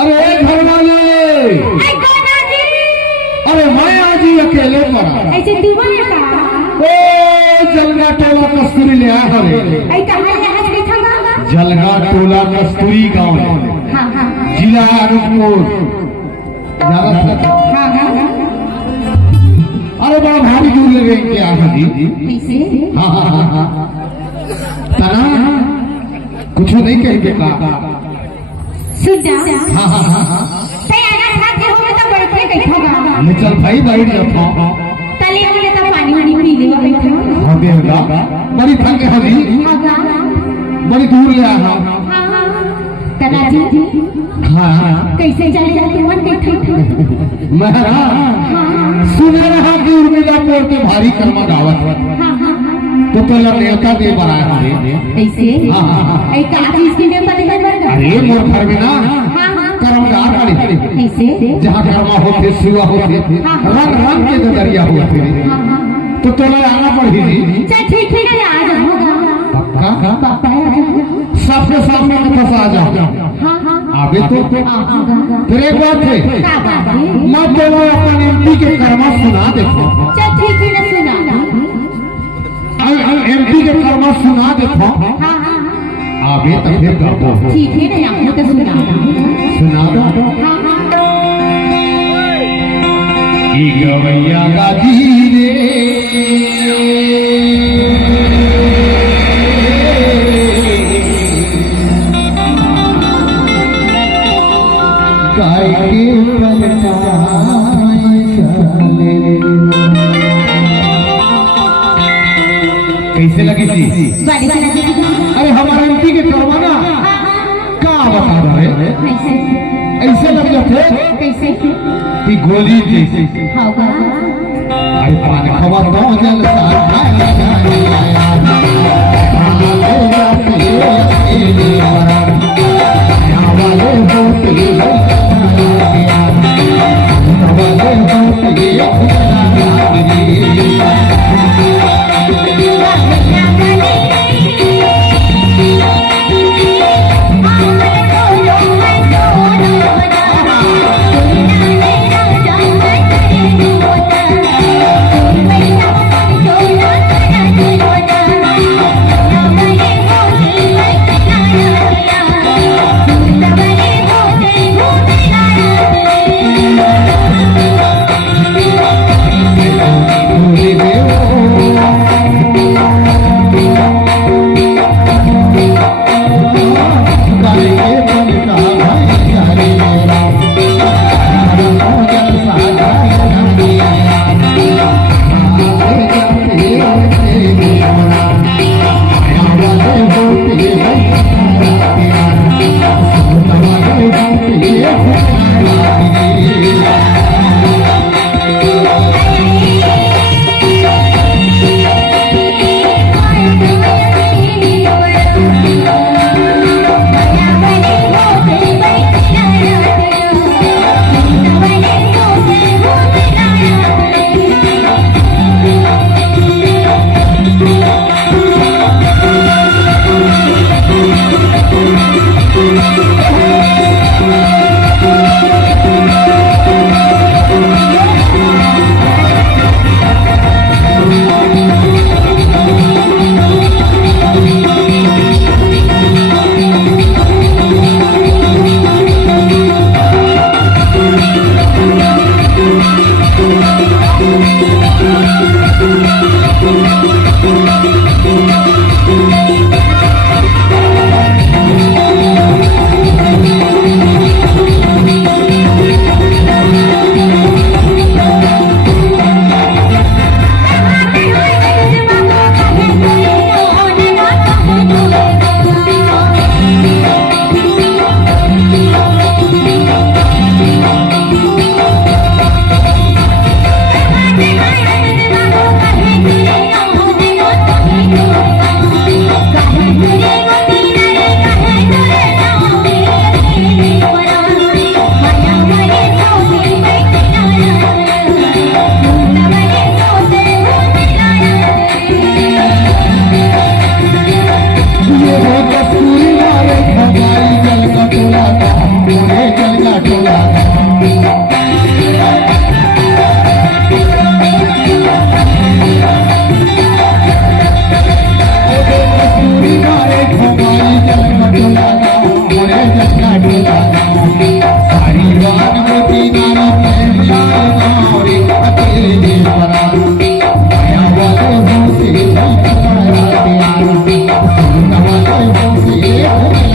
अरे घर वाले, अरे मैं आज ही अकेले पड़ा ऐसे दीवाने का ओ जलगा टोला कस्तूरी ले आया हरे ऐ कहां है आज बैठा जलगा टोला कस्तूरी गांव हां हां जिला अनूपपुर हां हां अरे बड़ा भारी दूर लगे क्या हजी कैसे हां हां हां तना कुछ नहीं कहेंगे का सुन जा हां हां हां तैयार साथ हो में तो बैठे बैठोगा ले चल भाई बैठ जा तले में तो पानी वानी पी ले बैठो हां बेटा बड़ी थक हजी बड़ी दूर ले आया तना जी हां कैसे चले जाते मन बैठो महारा सुना रहा कि उर्मिलापुर के भारी कर्मा दावत तो पहला नेता दे बनाया है कैसे ऐ का चीज की नेता दे बना अरे मोर घर में ना कर्मदार वाली कैसे जहाँ कर्मा होते सेवा होते रंग रंग के दरिया होते तो तोला आना पड़ी चल ठीक है ना आ जाऊंगा पक्का पापा सबके सामने में फंसा जाओ हां हां आबे तो फिर एक बात है क्या बात है मैं बोलो अपन एमपी के कर्मा सुना देखो चल ठीक है ना सुना एमपी के कर्मा सुना देखो हां हां आबे तो फिर गाओ ठीक है ना आपने तो सुना दो हां हां ई गवैया गाजी रे काय के पलटाए चले कैसे लगी थी अरे हमारे एमपी के कर्मा ना का बता रहे ऐसे लग जाते कैसे कि गोली जैसे होगा अरे पान खबर दो जल जन्म डोला मोरे जन्म डोला सारी रात मोती नारी पहला नारी अकेले दे परा माया वाले होते पकड़ा प्यार सुनने वाले होते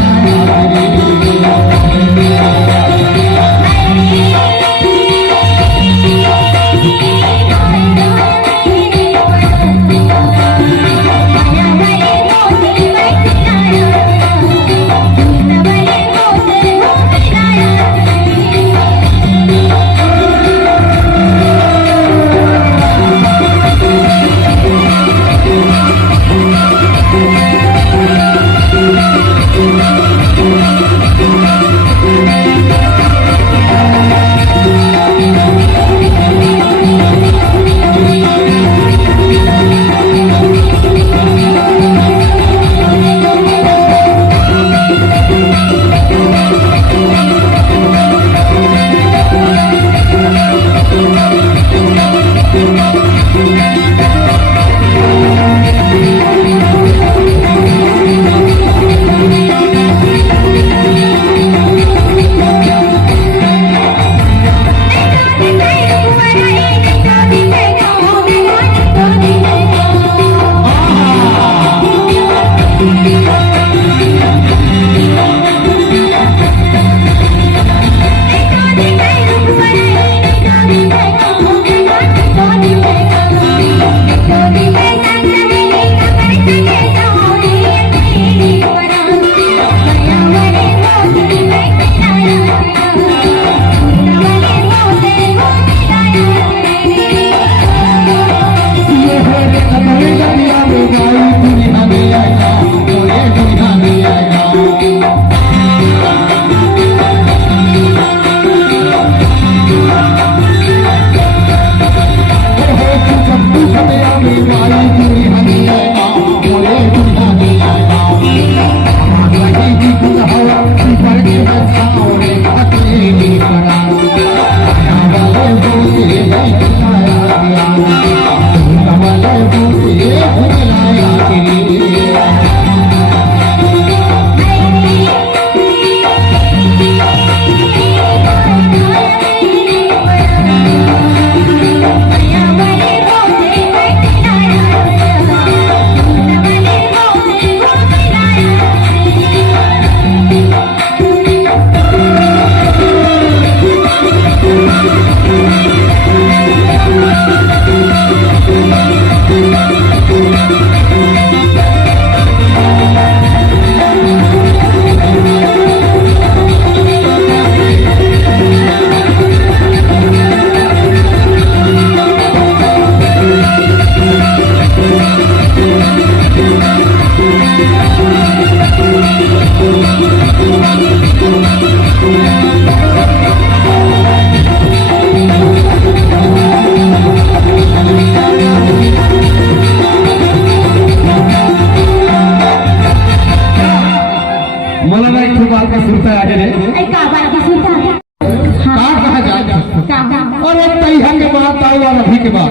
भुलाया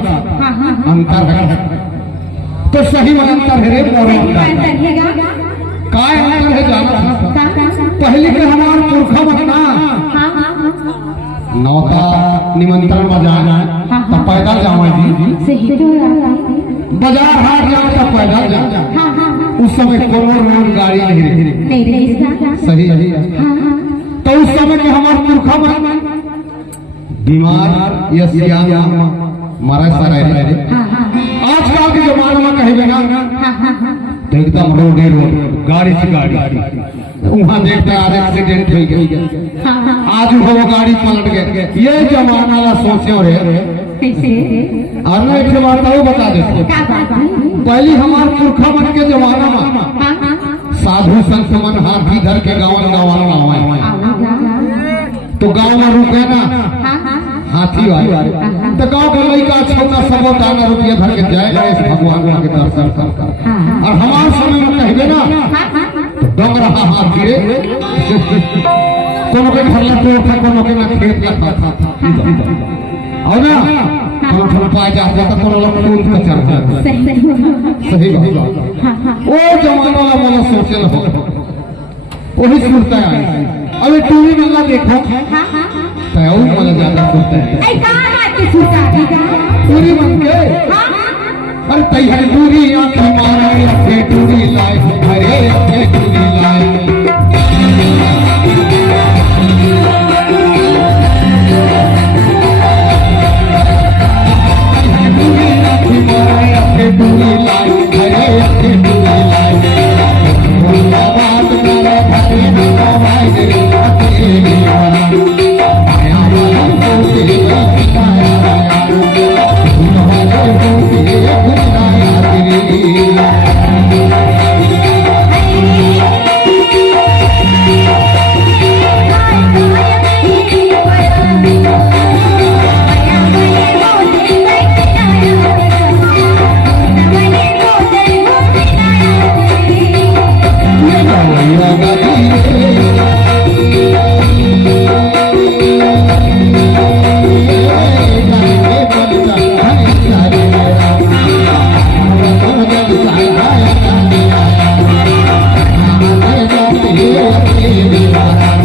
अंतर है तो सही में अंतर है रे काय अंतर है जाना पहले के हमार पुरखा बना नौता निमंत्रण बजाना तो पैदल जावा जी बाजार हाट जाओ तो पैदल जा उस समय कोनो रोड गाड़ी नहीं रही सही है तो उस समय के हमार पुरखा बना बीमार या सियान मारा सारा है आजकल के जमाने में कहे ना तो एकदम रोडे रोड गाड़ी से गाड़ी वहां देखते आज एक्सीडेंट हो गया आज वो गाड़ी पलट गए ये जमाना ला सोचे रे और ना एक बात और बता देते पहले हमारे पुरखा मन के जमाना में साधु संत मन हाथी धर के गाँव तो गाँव में रुके ना हाथी वाले तो गाँव के लड़का छोटा सब दाना रुपया धर के जाएगा इस भगवान के दर्शन कर और हमारे समय में कहे ना तो डोंग रहा हाथ गिरे कोनो के घर लगे था कोनो के ना खेत का था और ना कोनो थोड़ा पाए जाता तो कोनो लोग फूल पे चढ़ जाता सही बात वो जमाना वाला सोचे लो वही सुनता है। अबे टीवी में ना देखो हाँ हाँ तो और मजा ज्यादा सुनता है। ऐ कहाँ बात के सुनता है का पूरी मन के हाँ अरे तैयार पूरी आंखें मारे अखे टूरी लाए अरे अखे टूरी लाए पूरी आंखें मारे अखे टूरी लाए अरे अखे टूरी लाए बोला बात करे भाई ना भाई रे अकेले वाला आया वाला तो तेरे आया यार तुम्हारे होते खुदाया तेरे Yeah.